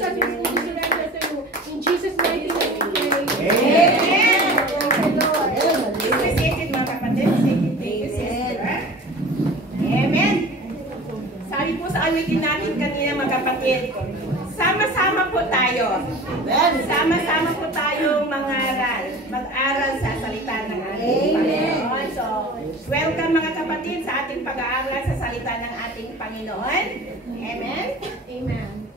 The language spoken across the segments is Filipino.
Jesus, we surrender to you. In Jesus' mighty name we pray. Amen. Appreciated mga kapatid. Thank you, sister. Amen. Sabi po sa awitin natin kanina mga kapatid, sama-sama po tayo. Sama-sama po tayo mag-aral sa salita ng ating Panginoon. So, welcome mga kapatid sa ating pag-aaral sa salita ng ating Panginoon. Amen? Amen.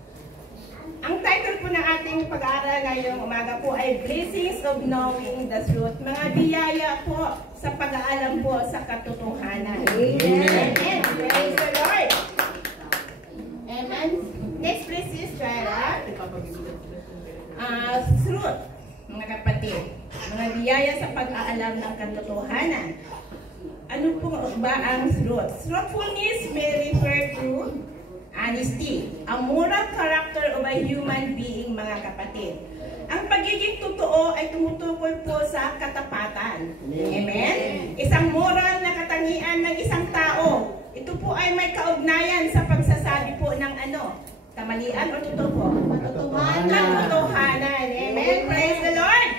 Ang title po ng ating pag-aaral ngayong umaga po ay Blessings of Knowing the Truth. Mga biyaya po sa pag-aalam po sa katotohanan. Amen. Praise the Lord. Amen. Next please, Sister. Truth, mga kapatid. Mga biyaya sa pag-aalam ng katotohanan. Ano po ba ang truth? Truthfulness may refer to honesty, a moral character of a human being, mga kapatid. Ang pagiging totoo ay tumutukoy po sa katapatan. Amen? Isang moral na katangian ng isang tao. Ito po ay may kaugnayan sa pagsasabi po ng kamalian o totoo po? Katotohanan. Amen? Praise the Lord!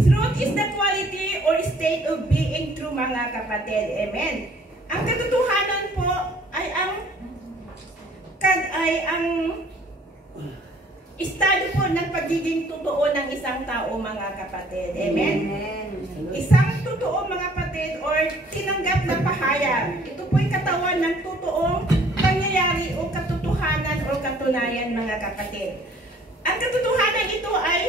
Truth is the quality or state of being true, mga kapatid. Amen? Ang katotohanan po ay ang estado po ng pagiging totoo ng isang tao, mga kapatid. Amen? Isang totoo, mga kapatid, or tinanggap na pahayag. Ito po'y katawan ng totoong pangyayari o katotohanan o katunayan, mga kapatid. Ang katotohanan ito ay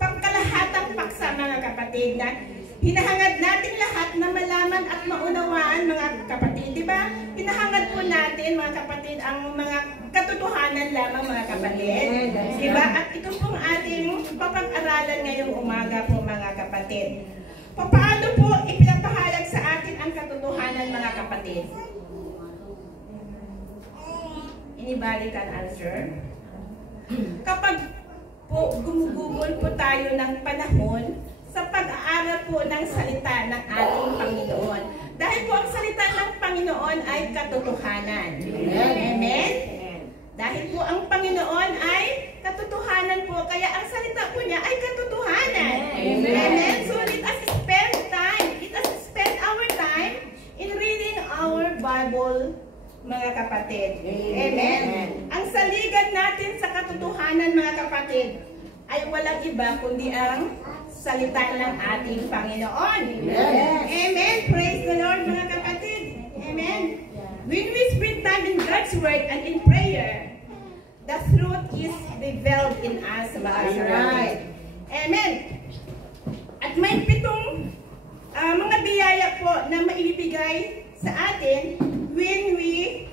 pangkalahatang paksa, mga kapatid, na hinahangad natin lahat na malaman at maunawaan, mga kapatid. Diba? Hinahangad po natin, mga kapatid, ang mga katotohanan lamang, mga kapatid. Diba? At ito pong ating papag-aralan ngayong umaga po, mga kapatid. Paano po ipinapahayag sa atin ang katotohanan, mga kapatid? Anybody can answer? Kapag po gumugugol po tayo ng panahon sa pag-aaral po ng salita ng ating Panginoon. Dahil po ang salita ng Panginoon ay katotohanan. Amen? Dahil po ang Panginoon ay katotohanan po, kaya ang salita po niya ay katotohanan. Amen? So let us spend our time in reading our Bible, mga kapatid. Amen? Ang saligan natin sa katotohanan, mga kapatid, ay walang iba kundi ang salita ng ating Panginoon. Amen. Praise the Lord, mga kapatid. Amen. When we spend time in God's Word and in prayer, the truth is revealed in us, mga kapatid. Amen. At may 7 mga biyaya po na maibibigay sa atin when we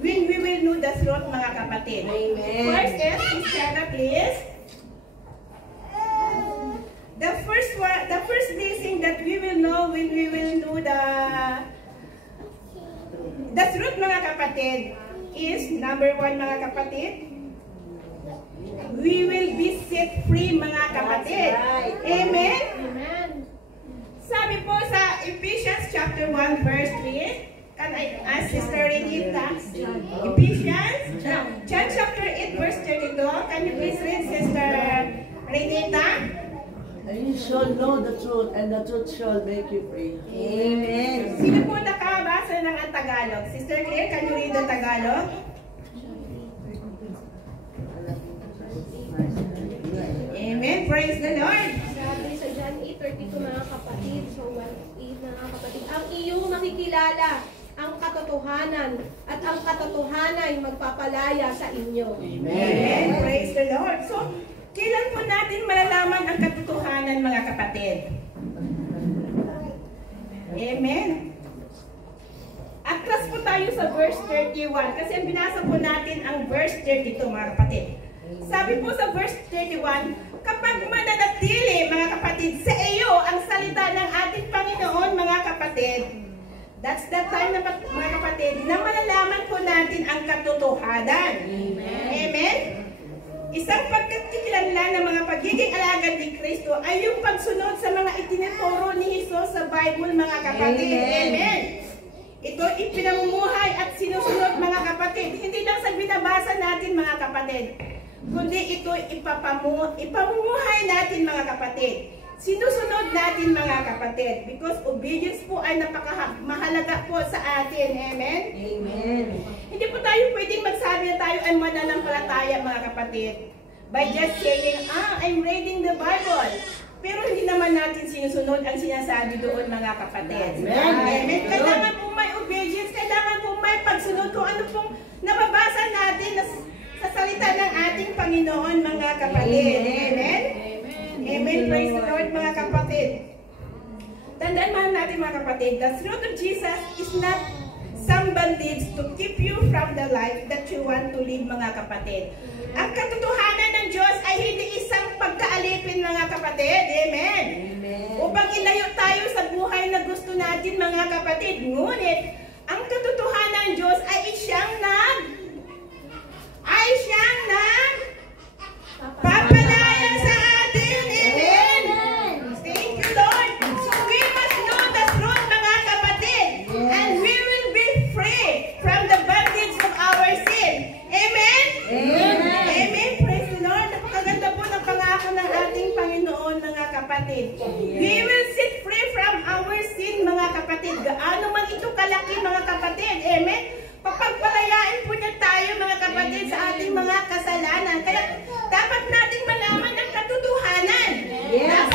will know the truth, mga kapatid. Amen. First is, Sarah, please. The first blessing that we will know when we will know the truth, mga kapatid, is number 1, mga kapatid. We will be set free, mga kapatid. Amen. Sabi po sa Ephesians chapter 1 verse 3. Can I ask Sister Renita? Ephesians chapter 8 verse 32. Can you please read, Sister Renita? And you shall know the truth, and the truth shall make you free. Amen. Sino po nakabasa ng ang Tagalog? Sister Claire, can you read the Tagalog? Amen. Praise the Lord. Sabi sa John 8:32, mga kapatid, so 1:8, mga kapatid, ang iyong makikilala ang katotohanan at ang katotohanan ay magpapalaya sa inyo. Amen. Praise the Lord. So, kailan po natin malalaman ang katotohanan, mga kapatid? Amen. Atras po tayo sa verse 31 kasi ang binasa po natin ang verse 32, mga kapatid. Sabi po sa verse 31, kapag mananatili, mga kapatid, sa iyo ang salita ng ating Panginoon, mga kapatid, that's the time, mga kapatid, na malalaman po natin ang katotohanan. Amen. Amen? Isang pagkatikilanlan ng mga pagiging alagad ni Kristo ay yung pagsunod sa mga itinuturo ni Jesus sa Bible, mga kapatid. Amen. Ito ipinamumuhay at sinusunod, mga kapatid. Hindi lang sa binabasa natin, mga kapatid. kapatid, kundi ito ipamumuhay natin mga kapatid. Sinusunod natin mga kapatid because obedience po ay napaka-mahalaga po sa atin. Amen? Amen. Hindi po tayo pwedeng magsabi na tayo ay mananampalataya mga kapatid by just saying, I'm reading the Bible. Pero hindi naman natin sinusunod ang sinasabi doon mga kapatid. Amen. Amen. Kailangan po may obedience, kailangan po may pagsunod kung ano pong nababasa natin sa salita ng ating Panginoon mga kapatid. Amen. Amen. Praise the Lord mga kapatid. Tandaan man natin mga kapatid, the truth of Jesus is not some bandage to keep you from the life that you want to live mga kapatid. Ang katotohanan ng Diyos ay hindi isang pagkaalipin mga kapatid. Amen. Amen. Upang ilayo tayo sa buhay na gusto natin mga kapatid. Ngunit, ang katotohanan ng Diyos ay siyang papalaya sa atin. Amen. Thank you, Lord. So we must know the truth mga kapatid. And we will be free from the bondage of our sin. Amen. Amen. Amen. Praise the Lord. Napakaganda po ng pangako ng ating Panginoon mga kapatid. We will set free from our sin mga kapatid. Gaano man ito kalaki mga kapatid. Amen. Papagpalayain po niya tayo mga kapatid sa ating mga kasalanan. Kaya dapat nating malaman ang katotohanan. Yes.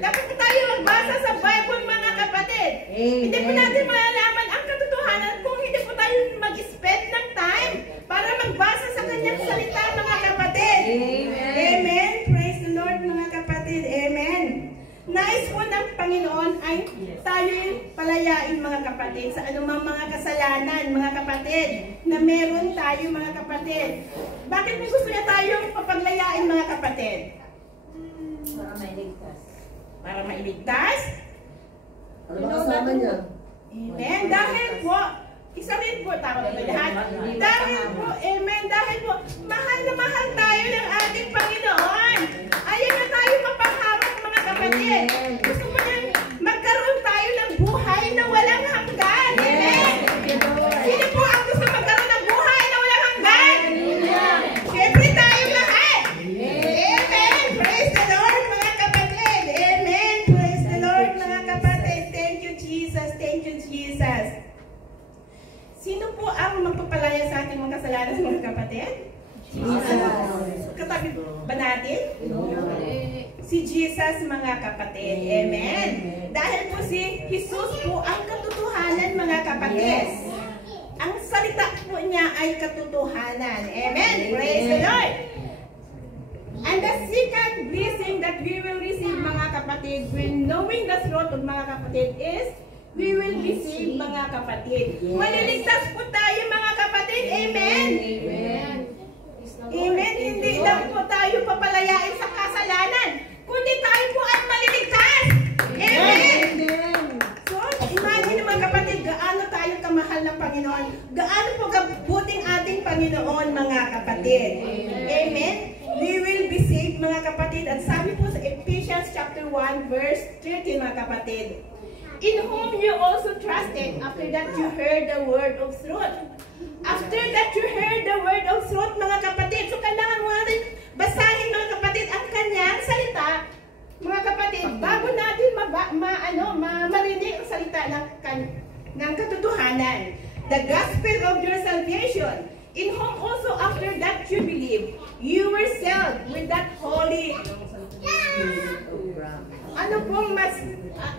Dapat po tayo magbasa sa Bible mga kapatid. Amen. Hindi po natin malalaman ang katotohanan kung hindi po tayo mag-spend ng time para magbasa sa kanyang salita mga kapatid. Amen. Amen. Praise the Lord mga kapatid. Amen. Nais po ng Panginoon ay tayo'y palayain mga kapatid sa anumang mga kasalanan mga kapatid na meron tayo mga kapatid. Bakit mo gusto niya tayong papaglayain mga kapatid? Para mailigtas. Para mailigtas? Ano ba kasama niya? Amen. Dahil po, isa rin po, tama ba lahat? Dahil po, amen, dahil po, mahal na mahal tayo ng ating Panginoon. Ayan na tayo mapangharap mga kapatid. Gusto mo nang magkaroon tayo ng buhay na walang hanggan. Amen. Sino po ang gusto magkaroon ng buhay na walang hanggan? Siyempre tayo lahat. Amen. Praise the Lord mga kapatid. Amen. Praise the Lord mga kapatid. Thank you Jesus. Thank you Jesus. Sino po ang magpapalaya sa ating mga kasalanan mga kapatid? Jesus. Katabi ba natin? Si Jesus mga kapatid. Amen. Dahil po si Jesus po ang katotohanan mga kapatid. Ang salita po niya ay katotohanan. Amen. Praise the Lord. And the second blessing that we will receive mga kapatid when knowing the truth of mga kapatid is we will be saved mga kapatid. Maliligtas po tayo mga kapatid. Amen. Amen. Amen. Hindi lang po tayo papalayain sa kasalanan, kundi tayo po ay maliligtas. Amen. So, imagine mga kapatid, gaano tayo kamahal ng Panginoon. Gaano po kabuting ating Panginoon mga kapatid. Amen. We will be saved mga kapatid. At sabi po sa Ephesians chapter 1 verse 13 mga kapatid, in whom you also trusted after that you heard the word of truth. After that you heard the word of truth, mga kapatid. So, kailangan mo natin basahin, mga kapatid, ang kanyang salita, mga kapatid, bago natin marinig ang salita ng katotohanan. The gospel of your salvation, in whom also after that you believe, you were sealed with that holy ano pong mas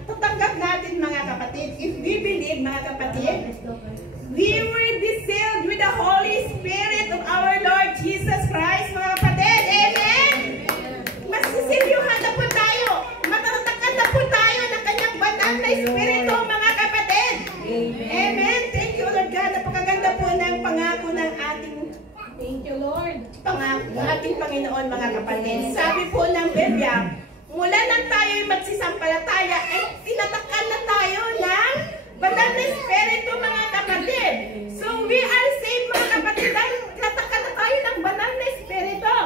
tatanggap natin mga kapatid. If we believe mga kapatid, we will be sealed with the Holy Spirit of our Lord Jesus Christ mga kapatid. Amen. Masisilyuhan na po tayo. Matatakan na po tayo ng kanyang banal na Espiritu mga kapatid. Amen. Thank you Lord God. Napakaganda po ng pangako ng ating Thank you, Lord. pangako ng ating Panginoon mga kapatid. Sabi po ng Biblia, mula nang tayo'y magsisampalataya, ay tinatakan na tayo ng banal na Espiritu mga kapatid. So we are saved mga kapatid dahil tinatakan na tayo ng banal na Espiritu.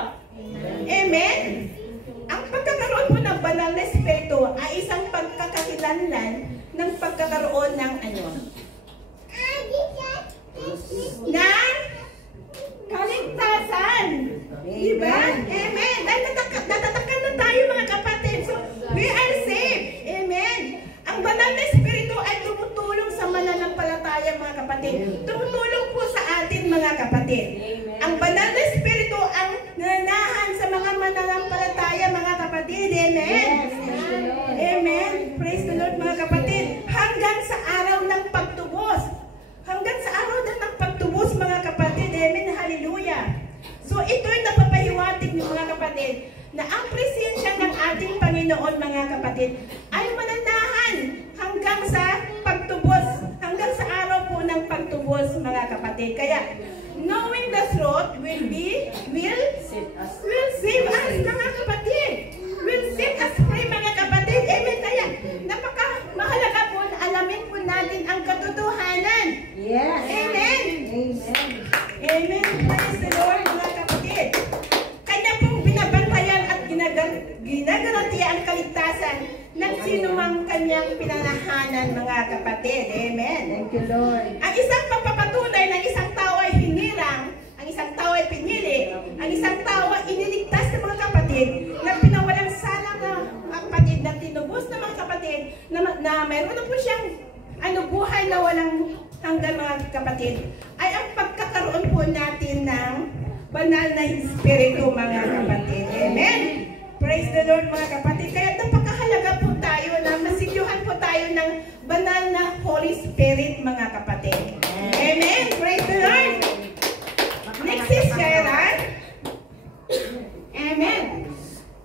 Amen? Ang pagkakaroon po ng banal na Espiritu ay isang pagkakakilanlan ng pagkakaroon ng ng kaligtasan. Diba? Amen. Dahil natatakan na tayo mga kapatid. So, we are saved. Amen. Ang banal na Espiritu ay tumutulong sa mananampalataya mga kapatid. Tumutulong po sa atin mga kapatid. Ang banal na Espiritu ang nananahan sa mga mananampalataya mga kapatid. Amen. Amen. Praise the Lord mga kapatid. Hanggang sa araw ng pagtubos. Hanggang sa araw ng pagtubos mga kapatid. Amen. Hallelujah. So ito'y napapahiwatig ng mga kapatid na ang presensya ng ating Panginoon mga kapatid ay mananahan hanggang sa pagtubos. Hanggang sa araw po ng pagtubos mga kapatid. Kaya knowing the truth will save us mga kapatid. Will set us free mga kapatid. Amen. Kaya napaka-mahalaga po na alamin po natin ang katotohanan. Yes. Amen. Amen. Amen. Praise the Lord mga kapatid. Kanya pong binabantayan at ginagarantiya ang kaligtasan ng sinumang kanyang pinanahanan mga kapatid. Amen. Thank you, Lord. Ang isang pagpapatunay ng isang tao ay hinirang, ang isang tao ay pinili, ang isang tao ay iniligtas ng mga kapatid na pinawalang salang na mga kapatid, na tinubos ng mga kapatid na mayroon na po siyang buhay na walang hanggan mga kapatid, ay ang pagkakaroon po natin ng banal na Espiritu mga kapatid. Amen. Praise the Lord mga kapatid. Kaya napakahalaga po tayo na masigyuhan po tayo ng banal na Holy Spirit mga kapatid. Amen. Praise the Lord. Next is Sharon. Amen.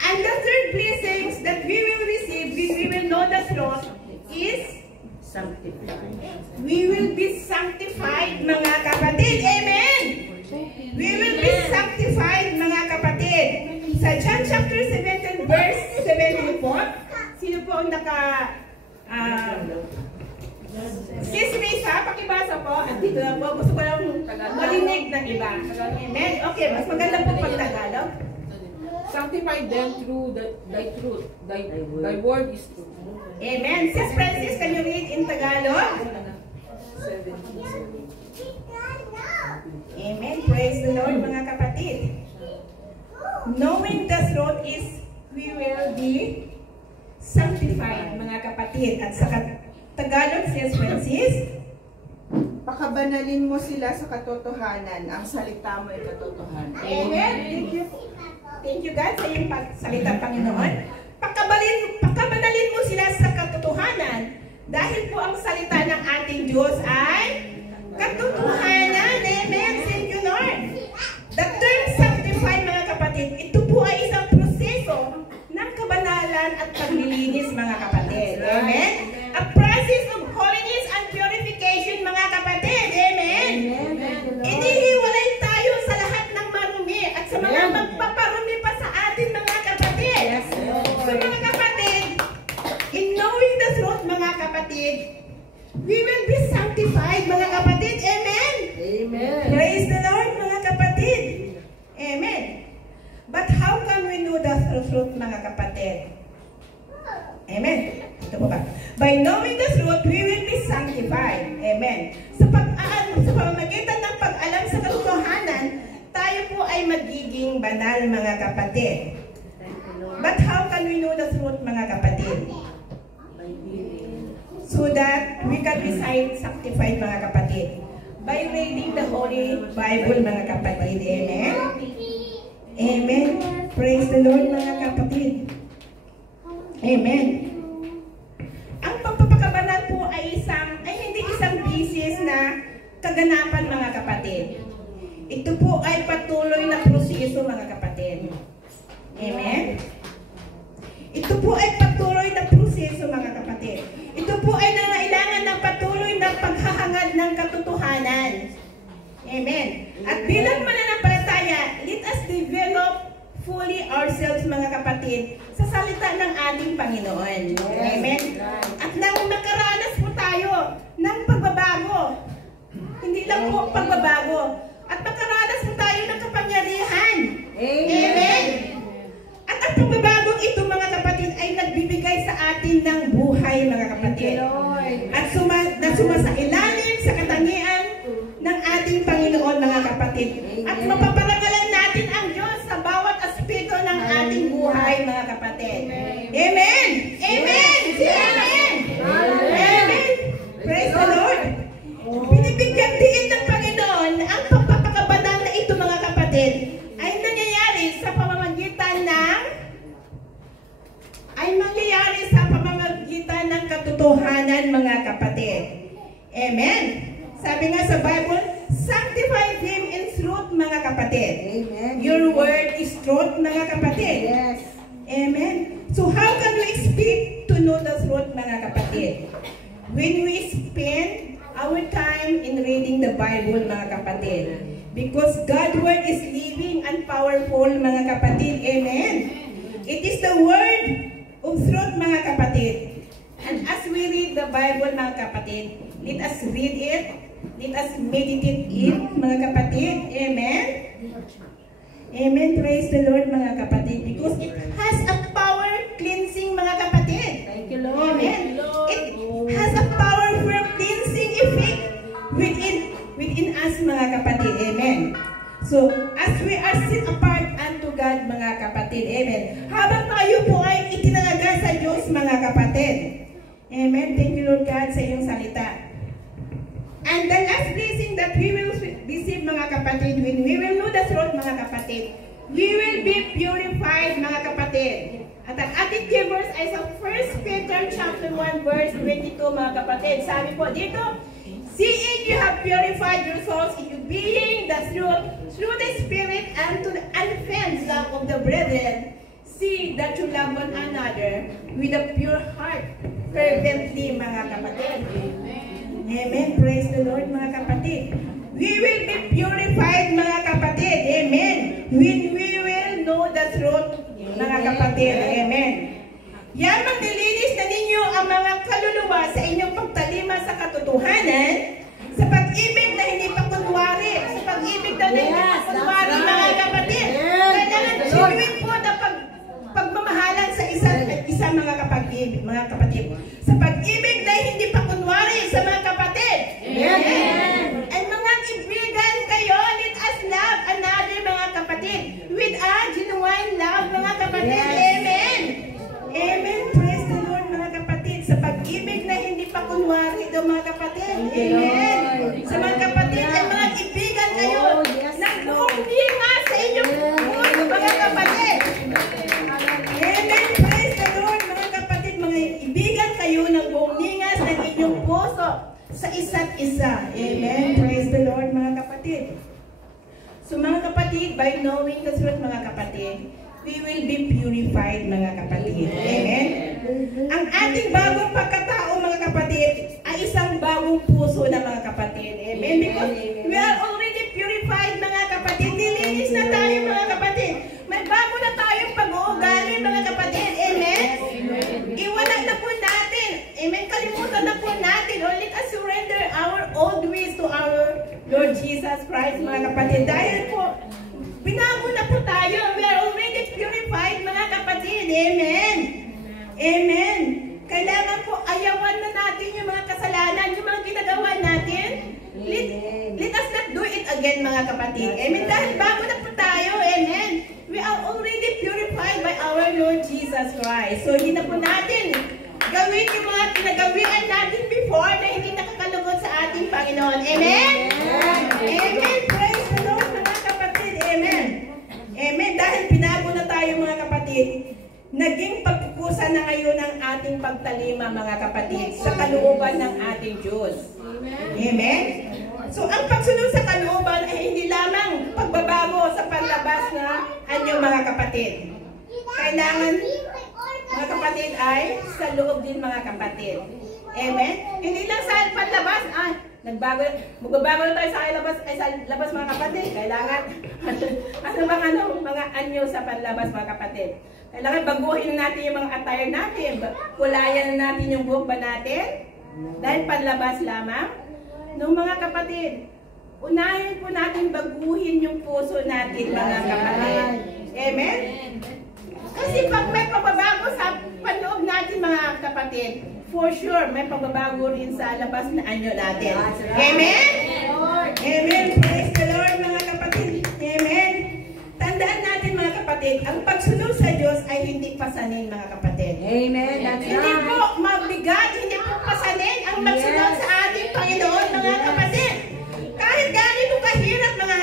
And the third blessings that we will receive when we will know the truth is Sanctified. we will be sanctified mga kapatid. Amen. We will be sanctified mga kapatid. Sa John chapter 17 verse 74, sino po ang Sis Risa, pakibasa po. At dito lang po, gusto ko lang marinig ng iba. Amen. Okay, mas maganda po pag Tagalog. Sanctify them through thy truth. Thy word is truth. Amen. Sis Francis, can you read in Tagalog? Amen. Praise the Lord mga kapatid. Knowing the truth is we will be sanctified mga kapatid. At sa Tagalog, Sis Francis, Pakabanalin mo sila sa katotohanan. Ang salita mo ay katotohanan. Amen. Thank you God sa iyong salita, Panginoon. Pakabanalin mo sila sa katotohanan dahil po ang salita ng ating Diyos ay katotohanan. Amen. Thank you, Lord. The term sanctify mga kapatid, ito po ay isang proseso ng kabanalan at paglilinis mga kapatid. Amen. A process of holiness and purification mga kapatid. Amen. Inihiwalay tayo sa lahat ng marumi at sa mga magpaparumi pa sa atin mga kapatid. So mga kapatid, in knowing the truth mga kapatid, we will be sanctified mga kapatid. Amen. Amen. Praise the Lord mga kapatid. Amen. But how can we know the truth mga kapatid? Amen. Ito po ba? By knowing the truth, we will be sanctified. Amen. Sa pamamagitan ng pag-alam sa katotohanan, tayo po ay magiging banal mga kapatid. But how can we know the truth mga kapatid? So that we can be sanctified mga kapatid. By reading the Holy Bible mga kapatid. Amen. Amen. Praise the Lord mga kapatid. Amen. Ang pagpapakabanal po ay hindi isang bisis na kaganapan mga kapatid. Ito po ay patuloy na proseso mga kapatid. Amen. Ito po ay patuloy na proseso mga kapatid. Ito po ay nangailangan ng patuloy na paghahangad ng katotohanan. Amen. At bilang mananampalataya, let us develop fully ourselves mga kapatid sa salita ng ating Panginoon. Amen. At nang makaranas po tayo ng pagbabago, hindi lang po pagbabago, at makaranas po tayo ng kapangyarihan. Amen. At ang pagbabagong ito mga kapatid ay nagbibigay sa atin ng buhay mga kapatid. At sumasailalim sa katangian ng ating Panginoon mga kapatid. At mapaparangalan natin ang Diyos sa word is truth, mga kapatid. Yes. Amen. So how can we expect to know the truth, mga kapatid? When we spend our time in reading the Bible, mga kapatid. Because God's word is living and powerful, mga kapatid. Amen. It is the word of truth, mga kapatid. And as we read the Bible, mga kapatid, let us read it. Let us meditate it, mga kapatid. Amen. Amen. Praise the Lord, mga kapatid. Because it has a power cleansing, mga kapatid. Thank you, Lord. Amen. It has a powerful cleansing effect within us, mga kapatid. Amen. So, as we are set apart unto God, mga kapatid. Amen. Habang tayo po ay itinalaga sa Diyos, mga kapatid. Amen. Thank you, Lord God, sa iyong salita. And the last blessing that we will receive, mga kapatid, when we will know the truth, mga kapatid, we will be purified, mga kapatid. At ang ating key verse ay sa 1 Peter chapter 1 verse 22, mga kapatid. Sabi po dito, seeing you have purified your souls in obeying the truth through the Spirit and to the unfeigned love of the brethren, see that you love one another with a pure heart, fervently, mga kapatid. Amen. Praise the Lord, mga kapatid. We will be purified, mga kapatid. Amen. When we will know the truth, mga kapatid. Amen. Yan, maglilinis na ninyo ang mga kaluluwa sa inyong pagtalima sa katotohanan, sa pag-ibig na hindi pa kunwari, sa pag-ibig na hindi pa kunwari, mga kapatid. Kailangan genuine po na pagmamahalan sa isa mga kapatid. Sa pag-ibig na hindi pa kunwari sa mga kapatid. Amen. And mga ibigan kayo, let us love another, mga kapatid, with a genuine love, mga kapatid. Amen. Amen. Praise the Lord, mga kapatid. Sa pag-ibig na hindi pa kunwari daw, mga kapatid. Amen. Sa mga kapatid ay mga ibigan kayo ng buong hinga sa inyong puso, mga kapatid. Amen. Praise the Lord, mga kapatid. Mga ibigan kayo ng buong ningas ng inyong puso sa isa't isa. Amen. Praise the Lord, mga kapatid. So, mga kapatid, by knowing the truth, mga kapatid, we will be purified, mga kapatid. Amen. Ang ating bagong pagkatao, mga kapatid, ay isang bagong puso na, mga kapatid. Amen. Because we are already purified, mga kapatid. Nilinis na tayo, mga kapatid. May bago na tayong pag-uugali, mga kapatid. Amen. Iwala na po natin. Amen. Kalimutan na po natin. Or let us surrender our old ways to our Lord Jesus Christ, mga kapatid. Dahil po, binago na po tayo. We are already purified, mga kapatid. Amen. Amen. Kailangan po ayawan na natin yung mga kasalanan, yung mga ginagawa natin. Let us not do it again, mga kapatid. Amen. Dahil bago na po tayo. Amen. We are already purified by our Lord Jesus Christ. So, hindi na po natin gawin yung mga pinagawian natin before na hindi nakakalugod sa ating Panginoon. Amen. Amen. Praise the Lord, mga kapatid. Amen. Amen. Dahil pinago na tayo, mga kapatid, naging pagkukusa na ngayon ang ating pagtalima, mga kapatid, sa kalooban ng ating Diyos. Amen. So, ang pagsunod sa kalooban ay hindi lamang pagbabago sa panlabas na anyong mga kapatid. Kailangan, mga kapatid, ay sa loob din, mga kapatid. Amen. Hindi lang sa panlabas, magbabago na tayo sa labas, mga kapatid. Kailangan, mga anyo sa panlabas, mga kapatid. Kailangan baguhin natin yung mga attire natin. Kulayan natin yung buhok ba natin? Dahil panlabas lamang. No, mga kapatid, unahin po natin baguhin yung puso natin, mga kapatid. Amen? Kasi pag may pagbabago sa panloob natin, mga kapatid, for sure, may pagbabago rin sa labas na anyo natin. Amen? Amen. Praise the Lord, mga kapatid. Amen. Tandaan natin, mga kapatid, ang pagsunod sa Diyos ay hindi pasanin, mga kapatid. Amen. That's Hindi po mabigat, hindi po pasanin ang magsunod sa ating Panginoon, mga kapatid. Kahit ganito kahirap, mga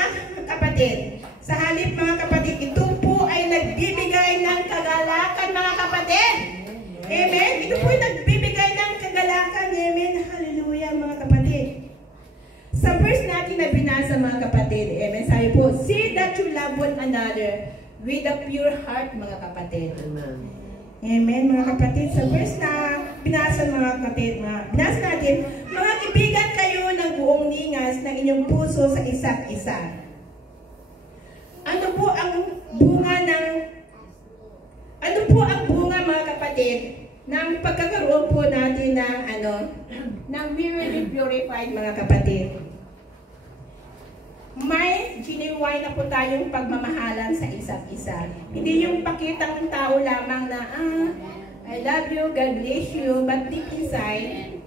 kapatid. Sa halip, mga kapatid, ito po ay nagbibigay ng kagalakan, mga kapatid. Amen. Ito po ay nagbibigay ng kagalakan. Amen. Hallelujah, mga kapatid. Sa verse natin na binasa, mga kapatid, amen, sabi po, see that you love one another with a pure heart, mga kapatid. Amen. Amen, mga kapatid. Sa verse na binasa natin, mga kaibigan kayo ng buong lingas ng inyong puso sa isa't isa. Ano po ang bunga mga kapatid ng pagkakaroon po natin ng we will be purified, mga kapatid? May genuine na po tayong pagmamahalan sa isa't isa. Hindi yung pakitang tao lamang na, I love you, God bless you, but deep inside,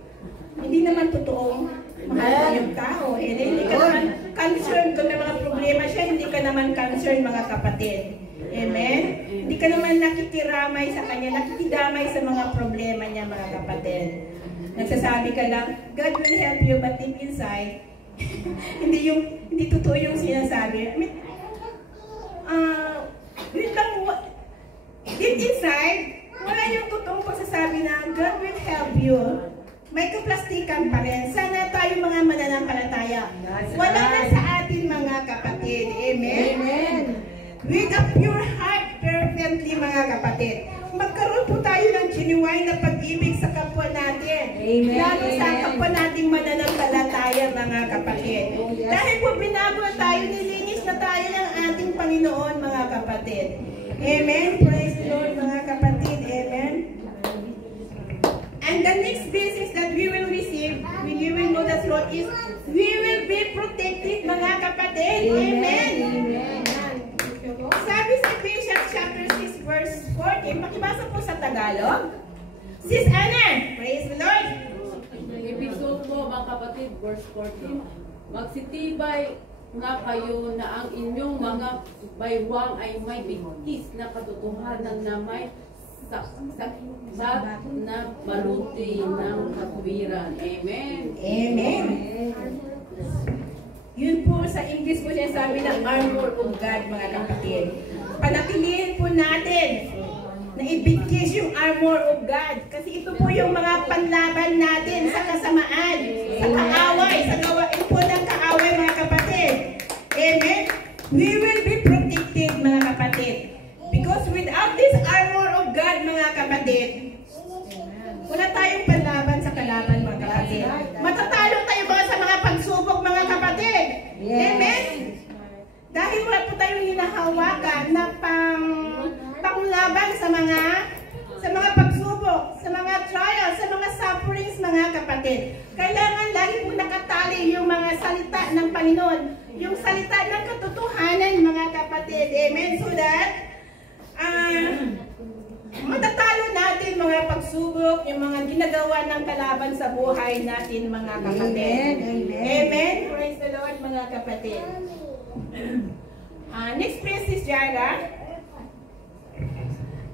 hindi naman totoong mahal mo yung tao. Hindi ka naman concerned kung may mga problema siya, hindi ka naman concerned, mga kapatid. Amen? Hindi ka naman nakikiramay sa kanya, nakikidamay sa mga problema niya, mga kapatid. Nagsasabi ka lang, God will help you, but deep inside, hindi totoo yung sinasabi. I mean, deep inside, wala yung totoong pagsasabi na God will help you. May kaplastikan pa rin. Sana tayo mga mananampalataya. Wala na sa atin, mga kapatid. Amen? Amen. With a pure heart, fervently, mga kapatid. Magkaroon po tayo ng genuine na pag-ibig sa kapwa natin. Amen. Lalo sa kapwa nating mananampalataya, mga kapatid. Dahil po binago tayo, nilinis na tayo ng ating Panginoon, mga kapatid. Amen. Praise the Lord, mga kapatid. Amen. And the next blessings that we will receive when we will know the truth is we will be protected, mga kapatid. Amen. Sabi sa Ephesians chapter 6 verse 14, pakibasa po sa Tagalog. Sis Anna, praise the Lord. Episode po, mga kapatid, verse 14. Magsitibay nga kayo na ang inyong mga baywang ay may bigkis na katotohanan na may saksat na baluti ng katwiran. Amen. Amen. Yun po sa English po siya sabi ng armor of God, mga kapatid. Panatilihin po natin na ibigkis yung armor of God. Kasi ito po yung mga panlaban natin sa kasamaan, sa kaaway, sa gawain po ng kaaway, mga kapatid. Amen? We will be protected, mga kapatid. Because without this armor of God, mga kapatid, wala tayong panlaban sa kalaban, mga kapatid. Matatalo tayo ba sa mga pagsubok, mga kapatid? Amen? Dahil wala po tayong hinahawakan na panglaban sa mga pagsubok, sa mga trials, sa mga sufferings, mga kapatid. Kailangan lagi po nakatali yung mga salita ng Panginoon, yung salita ng katotohanan, mga kapatid. Amen? So that, matatalo natin mga pagsubok, yung mga ginagawa ng kalaban sa buhay natin, mga kapatid. Amen. Amen. Praise the Lord, mga kapatid. Next praise is Jara.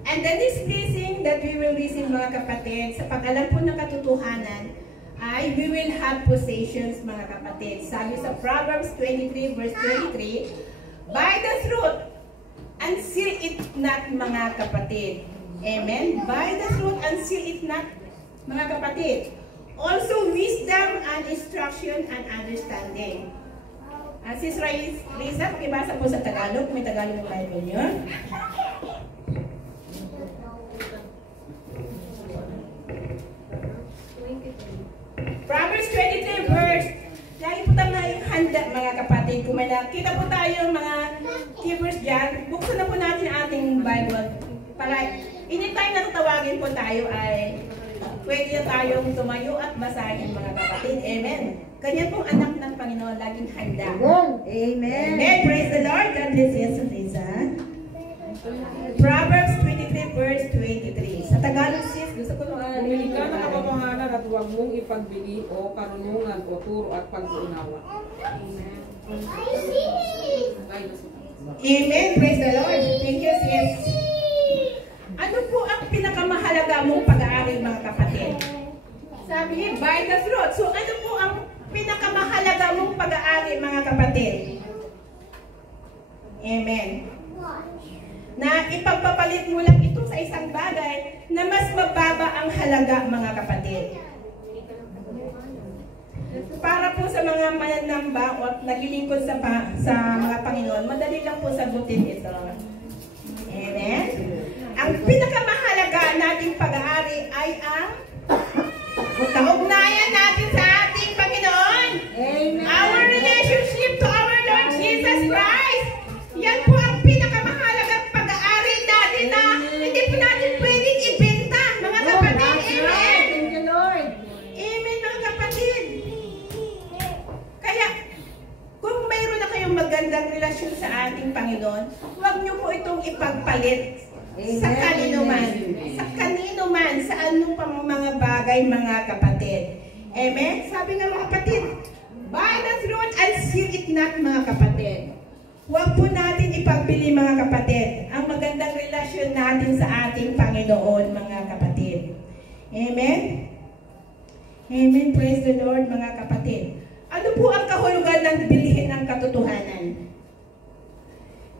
And the next blessing that we will receive, mga kapatid, sa pag-alam po ng katotohanan, ay we will have possessions, mga kapatid. Sabi sa Proverbs 23 verse 23, by the truth, and seal it not, mga kapatid. Amen? By the truth, and seal it not, mga kapatid. Also, wisdom and instruction and understanding. Sis Risa, pakibasa po sa Tagalog. May Tagalog ng Bible nyo. Proverbs 23 verse. Lagi po tayo na handa, mga kapatid. Kung may nakita po tayo mga keywords dyan, buksan na po natin ang ating Bible. Para anytime na tatawagin po tayo ay pwede na tayong tumayo at basahin, mga kapatid. Amen. Ganyan pong anak ng Panginoon, laging handa. Amen. Amen. Praise the Lord. God bless you, Lisa. Proverbs 23 verse 23. Sa Tagalog, sis, gusto ko nung Bili ka ng kapamahalan at huwag mong ipagbili o karunungan o turo at pag-unawa. Amen. Praise the Lord. Thank you, sis. Ano po ang pinakamahalaga mong pag-aaral, mga kapatid? Sabi niya, by the truth. So, ano po ang pinakamahalaga mong pag-aaral, mga kapatid? Amen. Na ipagpapalit mo lang ito sa isang bagay na mas mababa ang halaga, mga kapatid. Para po sa mga mananamba o naglilingkod sa mga Panginoon, madali lang po sagutin ito. pinakamahalaga nating pag-aari ay ang kaugnayan natin sa ating Panginoon. Amen. Our relationship to our Lord Jesus Christ. Yan po ang pinakamahalagang pag-aari natin na hindi po natin pwedeng ibenta, mga kapatid. That's Amen. right. Thank you, Lord. Amen, mga kapatid. Kaya, kung mayroon na kayong magandang relasyon sa ating Panginoon, huwag niyo po itong ipagpalit sa kanino man. Sa kanino man, sa anong pang mga bagay, mga kapatid. Amen? Sabi nga mga kapatid, buy the truth and seal it not, mga kapatid. Huwag po natin ipagbili, mga kapatid, ang magandang relasyon natin sa ating Panginoon, mga kapatid. Amen? Amen. Praise the Lord, mga kapatid. Ano po ang kahulugan ng bilhin ang katotohanan?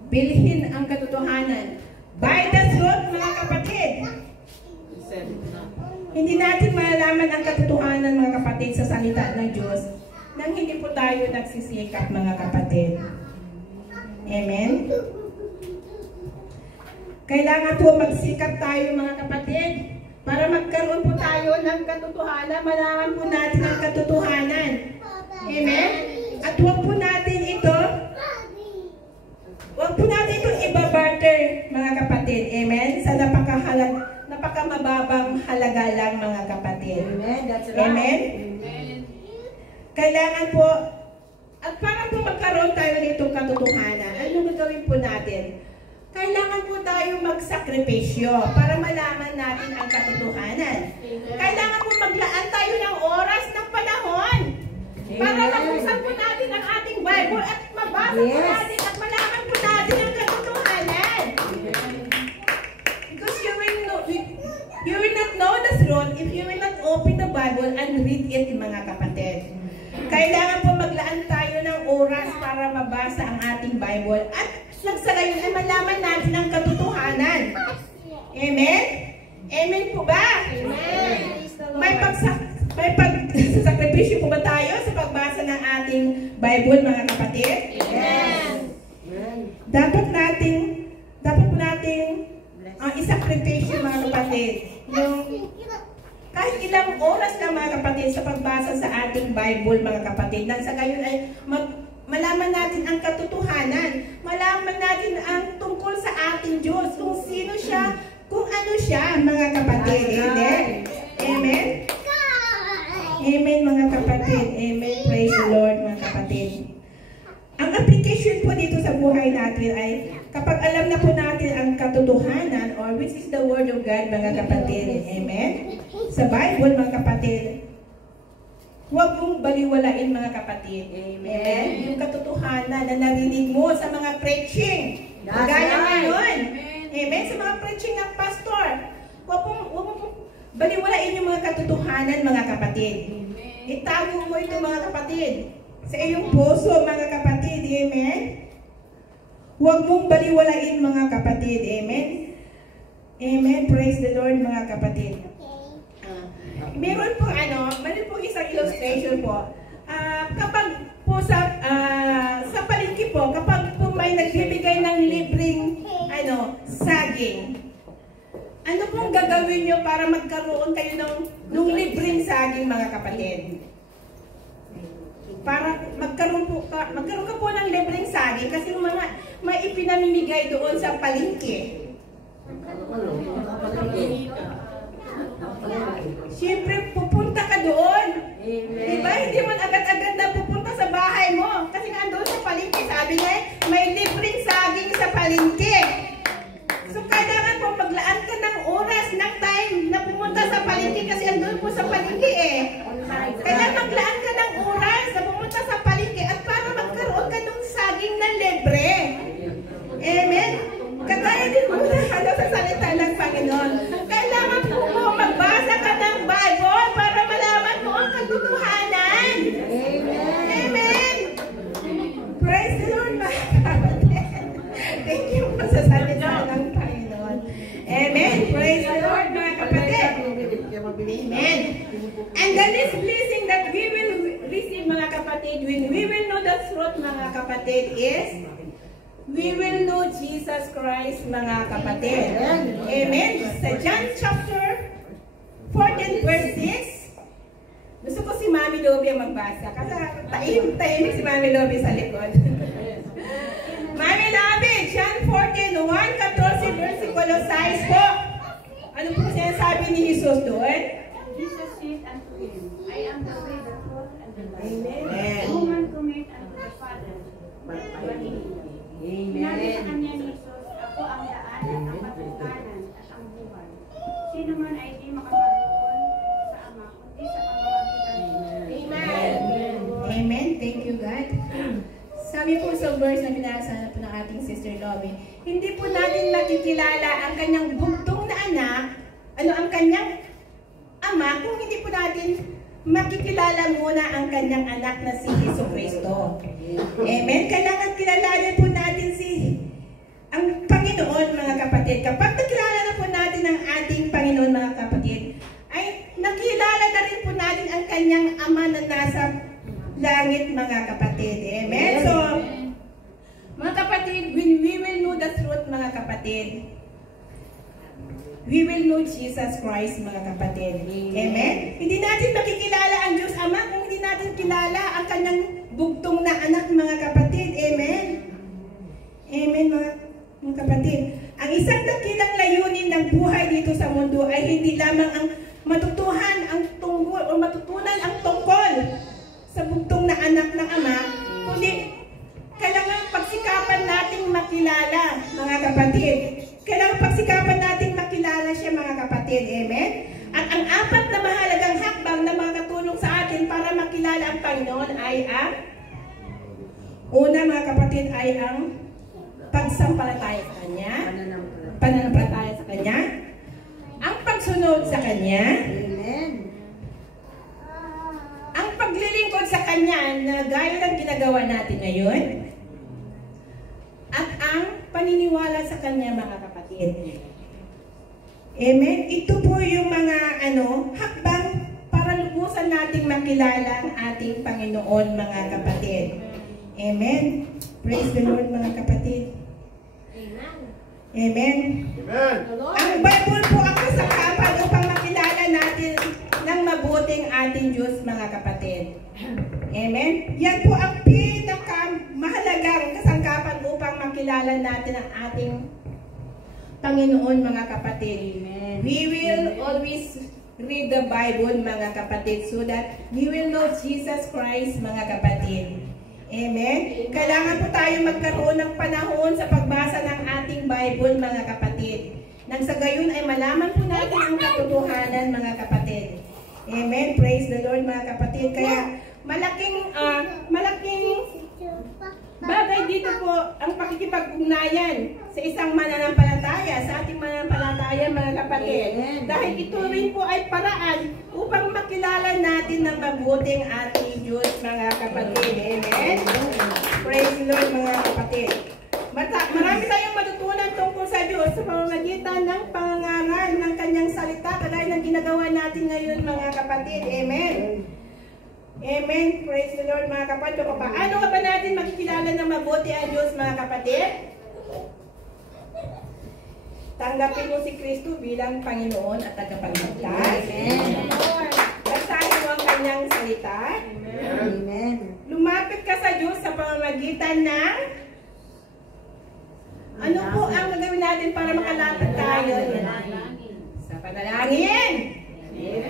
Bilhin ang katotohanan. By the truth, mga kapatid. Hindi natin malalaman ang katotohanan, mga kapatid, sa salita ng Diyos nang hindi po tayo nagsisikap, mga kapatid. Amen? Kailangan po magsikap tayo, mga kapatid, para magkaroon po tayo ng katotohanan, malaman po natin ang katotohanan. Amen? At huwag po natin ito ibabarter, mga kapatid. Amen? Sa napakamababang halaga lang, mga kapatid. Amen. That's right. Amen? Kailangan po, at para po magkaroon tayo nitong katotohanan, ano gagawin po natin? Kailangan po tayo magsakripisyo para malaman natin ang katotohanan. Kailangan po maglaan tayo ng oras, ng panahon, para mabuksan po natin ang ating Bible at mabasa po natin at malaman po natin ang katotohanan. Because you will not know the truth if you will not open the Bible and read it, mga kapatid. Kailangan po maglaan tayo ng oras para mabasa ang ating Bible at sa gayon ay malaman natin ang katotohanan. Amen? Amen po ba? Amen. May pagsasakripisyo po ba tayo sa pagbasa ng ating Bible, mga kapatid? Amen. Dapat po nating isakripisyo, mga kapatid. Yung kahit ilang oras na, mga kapatid, sa pagbasa sa ating Bible, mga kapatid, nang sa gayon ay malaman natin ang katotohanan, malaman natin ang tungkol sa ating Diyos, kung sino siya, kung ano siya, mga kapatid. Amen? Amen? Amen, mga kapatid. Amen. Praise the Lord, mga kapatid. Ang application po dito sa buhay natin ay kapag alam na po natin ang katotohanan, or which is the Word of God, mga kapatid. Amen? Sa Bible, mga kapatid, huwag mong baliwalain, mga kapatid. Amen? Yung katotohanan na narinig mo sa mga preaching. Gaya ngayon. Amen? Sa mga preaching ng pastor. Huwag mong baliwalain yung mga katotohanan, mga kapatid. Itago mo ito, mga kapatid, sa iyong puso, mga kapatid. Amen? Huwag mong baliwalain, mga kapatid. Amen? Amen? Praise the Lord, mga kapatid. Meron po isang illustration po. Kapag po sa palengke po, kapag po may nagbibigay ng libreng saging, ano pong gagawin nyo para magkaroon kayo ng libreng saging, mga kapatid? Para magkaroon ka po ng libreng saging kasi may ipinamimigay doon sa palengke. Siyempre, pupunta ka doon. Diba? Hindi man agad-agad na pupunta sa bahay mo. Kasi nandoon sa palengke, sabi niya, may libreng saging sa palengke. So, kailangan po maglaan ka ng oras, ng time na pumunta sa palengke kasi andun po sa palengke Kailangan maglaan ka ng oras na pumunta sa palengke at para magkaroon ka ng saging na libre. Amen? Kagaya din po sa salita ng Panginoon. Kailangan po magbasa ka ng Bible para malaman mo ang katotohanan. Amen. Praise the Lord, mga kapatid. Thank you po sa salita ng Panginoon. Amen. Praise the Lord, mga kapatid. Amen. And the least blessing that we will receive, mga kapatid, when we will know the truth, mga kapatid, is we will know Jesus Christ, mga kapatid. Amen. Sa John chapter 14 verse 6, gusto ko si Mami Lobi ang magbasa. Kasi tahimik si Mami Lobi sa likod. Mami Lobi, John 14, 1-14 versikulo 6 po. Ano po sinasabi ni Jesus doon? Jesus said unto him, I am the way, the truth, and the life. Amen. No man cometh unto the Father, but by me. Sinabi sa kanya ni Jesus, ako ang daan at ang katotohanan at ang buhay. Sino man ay di makamaroon sa Ama, kundi sa pamamagitan niya. Amen. Amen. Thank you, God. Sabi po sa verse na binasa na po ng ating Sister Lomi, hindi po natin makikilala ang kanyang bugtong na anak, ano ang kanyang ama, kung hindi po natin makikilala muna ang kanyang anak na si Jesucristo. Amen. Kailangan kilalanin po natin ang Panginoon, mga kapatid. Kapag nakilala na po natin ang ating Panginoon, mga kapatid, ay nakilala na rin po natin ang kanyang ama na nasa langit, mga kapatid. Amen. So, mga kapatid, when we will know the truth, mga kapatid, we will know Jesus Christ, mga kapatid. Amen? Hindi natin makikilala ang Diyos Ama kung hindi natin kilala ang kanyang bugtong na anak, mga kapatid. Amen? Amen, mga kapatid. Ang isang dakilang layunin ng buhay dito sa mundo ay hindi lamang ang matutunan ang tungkol sa bugtong na anak ng Ama, kundi kailangan pagsikapan nating makilala, mga kapatid. Kailangan pagsikapan nating makilala siya, mga kapatid. Amen? At ang apat na mahalagang hakbang na makakatulong sa atin para makilala ang Panginoon ay ang una, mga kapatid, ay ang pagsampalataya sa Kanya, pananampalataya sa Kanya, ang pagsunod sa Kanya, Amen. ang paglilingkod sa Kanya na gaya ng ginagawa natin ngayon, at ang paniniwala sa Kanya, mga kapatid. Amen? Ito po yung mga hakbang para lubusan nating makilala ang ating Panginoon, mga kapatid. Amen? Praise the Lord, mga kapatid. Amen? Amen. Ang Bible po ang kasangkapan upang makilala natin ng mabuting ating Diyos, mga kapatid. Amen? Yan po ang pinakamahalagang kasangkapan upang makilala natin ang ating Panginoon, mga kapatid. Amen. We will always read the Bible, mga kapatid, so that we will know Jesus Christ, mga kapatid. Amen? Kailangan po tayo magkaroon ng panahon sa pagbasa ng ating Bible, mga kapatid. Nang sa gayon ay malaman po natin ang katotohanan, mga kapatid. Amen? Praise the Lord, mga kapatid. Kaya malaking bagay dito po ang pakikipag-ugnayan sa isang mananampalataya, sa ating mananampalataya, mga kapatid. Dahil ito rin po ay paraan upang makilala natin ng mabuting ating Diyos, mga kapatid. Amen? Praise the Lord, mga kapatid. Marami tayong matutunan tungkol sa Diyos sa pamamagitan ng pangangaral ng Kanyang salita, kagaya ng ginagawa natin ngayon, mga kapatid. Amen? Amen. Praise the Lord, mga kapatid. Paano ka ba natin makikilala ng mabuti ang Diyos, mga kapatid? Tanggapin mo si Kristo bilang Panginoon at tagapagligtas. Amen. Basahin mo ang Kanyang salita. Amen. Lumapit ka sa Diyos sa pamamagitan ng ano po ang gagawin natin para makalapit tayo? Sa panalangin.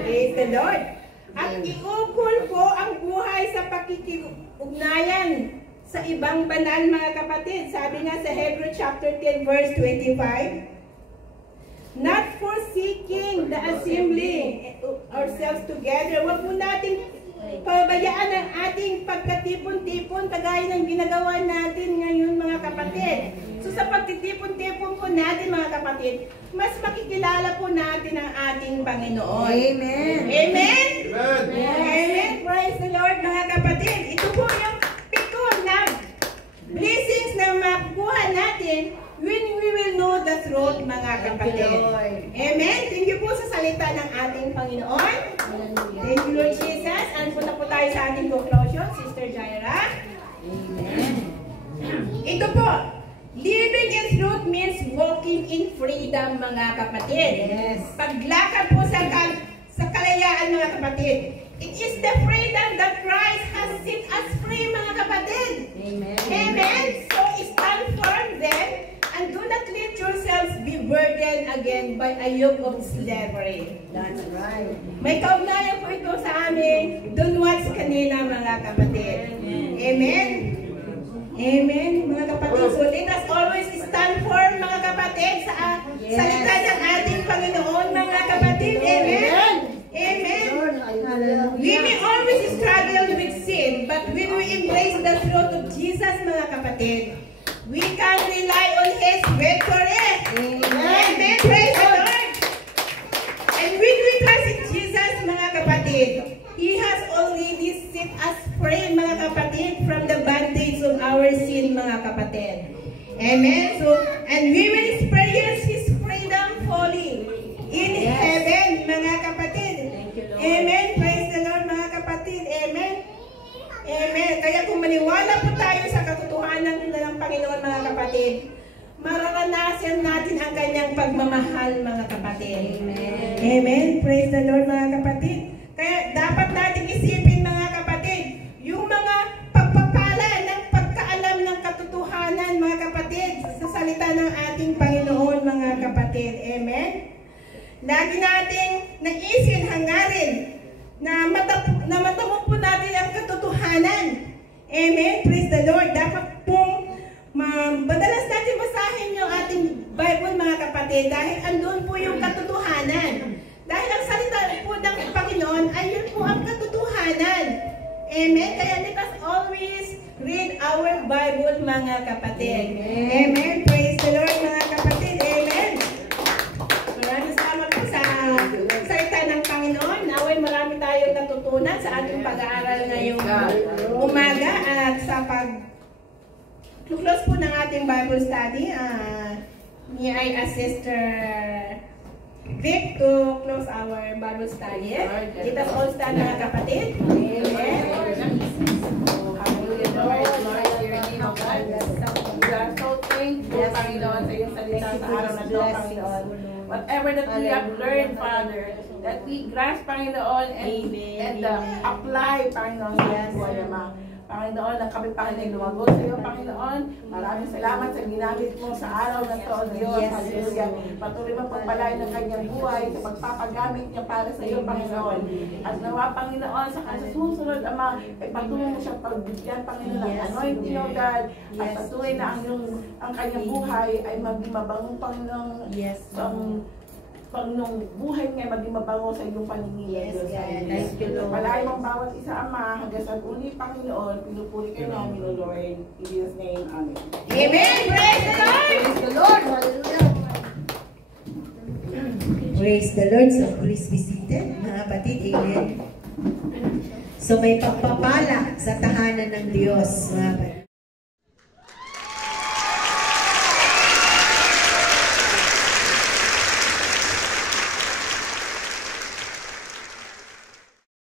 Praise the Lord. At iukol po ang buhay sa pakikipag-ugnayan sa ibang banal, mga kapatid. Sabi nga sa Hebrew chapter 10 verse 25, not forsaking the assembling ourselves together. Huwag po natin pabayaan ang ating pagkatipon-tipon kagaya ng ginagawa natin ngayon, mga kapatid. So sa pagtitipon-tipon po natin, mga kapatid, mas makikilala po natin ang ating Panginoon. Amen. Amen? Amen. Amen. Praise the Lord, mga kapatid. Ito po yung pikon na blessings na makukuha natin when we will know the truth, mga kapatid. Amen. Thank you po sa salita ng ating Panginoon. Thank you, Lord Jesus. And punta po tayo sa ating conclusion, Sister Jaira. Amen. Ito po, Living in truth means walking in freedom, mga kapatid. Yes. Paglakad po sa kalayaan, mga kapatid. It is the freedom that Christ has set us free, mga kapatid. Amen. Amen. So stand firm then, and do not let yourselves be burdened again by a yoke of slavery. That's right. May kaugnayan po ito sa aming dunwats kanina, mga kapatid. Amen. Amen, mga kapatid. So let us always stand firm, mga kapatid, sa salita ng ating Panginoon, mga kapatid. Amen. Amen. We may always struggle with sin, but when we embrace the truth of Jesus, mga kapatid, we can rely on His victory. Amen. Praise the Lord. And when we trust in Jesus, mga kapatid, He has already set us free, mga kapatid, from the bondage of our sin, mga kapatid. Amen. So, and we will experience His freedom fully in heaven, mga kapatid. Amen. Praise the Lord, mga kapatid. Amen. Amen. Kaya kung maniwala po tayo sa katotohanan ng Panginoon, mga kapatid, mararanasan natin ang kanyang pagmamahal, mga kapatid. Amen. Amen. Praise the Lord, mga kapatid. Kaya dapat natin isipin, mga kapatid, yung mga pagpapala ng pagkaalam ng katotohanan, mga kapatid, sa salita ng ating Panginoon, mga kapatid. Amen. Lagi nating naisin, hangarin, na matamo po natin ang katotohanan. Amen. Praise the Lord. Dapat pong madalas natin basahin yung ating Bible, mga kapatid, dahil andun po yung katotohanan. Dahil ang salita po ng Panginoon ay yun po ang katotohanan. Amen. Kaya let us always read our Bible, mga kapatid. Amen. Praise the Lord, mga kapatid. Amen. Maraming salamat po sa salita ng Panginoon. Naway marami tayong natutunan sa ating pag-aaral ngayong umaga at sa pag-close po ng ating Bible study. May I ask Sister Vic to close our Bible study. Let us all stand, mga kapatid. Amen. Hallelujah, Lord. Lord, your name, O God. We are so thankful, Panginoon, sa iyong salita sa araw na ito, Panginoon. Whatever that we have learned, Father, that we grasp, Panginoon, and apply, Panginoon, sa buhay, Ama. Panginoon, ang kami, Panginoon, lumagot sa iyo, Panginoon. Maraming salamat sa ginamit mo sa araw na ito, Diyos. Hallelujah. Patuloy mo pagpalain ng kanyang buhay sa pagpapagamit niya para sa iyo, Panginoon. At nawa, Panginoon, sa susunod, Ama, ay patuloy mo siyang pagbigyan, Panginoon, ng anointing, O God. At patuloy na ang kanyang buhay ay maging mabangong, Panginoon. Panginoong buhay niya maging mabango sa iyong paningin. Thank you, Lord. Palain mong bawat isa, Ama, hanggang sa uli, Panginoon, pinupuri kayo namin, O Lord. In Jesus' name, Amen. Amen. Praise the Lord. Praise the Lord. Hallelujah. Praise the Lord. So, please be seated, mga kapatid. Amen. So, may pagpapala sa tahanan ng Diyos, mga kapatid.